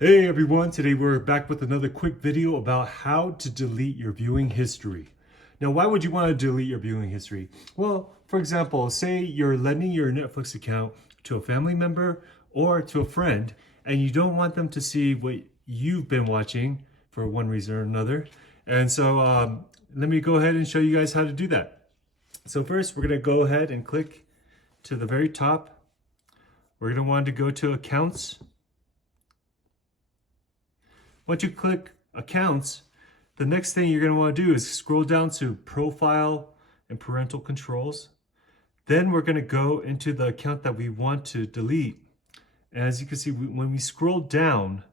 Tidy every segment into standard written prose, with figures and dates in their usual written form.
Hey everyone, today we're back with another quick video about how to delete your viewing history. Now, why would you want to delete your viewing history? Well, for example, say you're lending your Netflix account to a family member or to a friend, and you don't want them to see what you've been watching for one reason or another. And so let me go ahead and show you guys how to do that. So first, we're going to go ahead and click to the very top. We're going to want to go to Accounts. Once you click Accounts, the next thing you're going to want to do is scroll down to Profile and Parental Controls. Then we're going to go into the account that we want to delete. And as you can see, when we scroll down,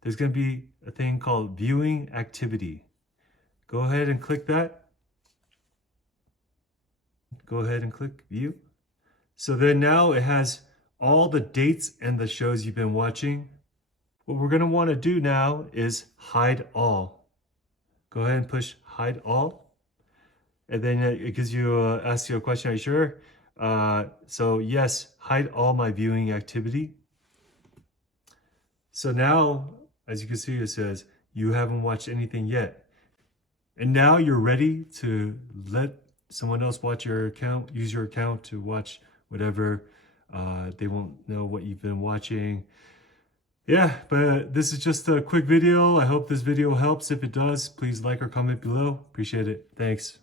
there's going to be a thing called Viewing Activity. Go ahead and click that. Go ahead and click View. So then now it has all the dates and the shows you've been watching. What we're going to want to do now is hide all. Go ahead and push hide all. And then it gives you, asks you a question, are you sure? So yes, hide all my viewing activity. So now, as you can see, it says you haven't watched anything yet. And now you're ready to let someone else watch your account, use your account to watch whatever. They won't know what you've been watching. Yeah, but this is just a quick video. I hope this video helps. If it does, please like or comment below. Appreciate it. Thanks.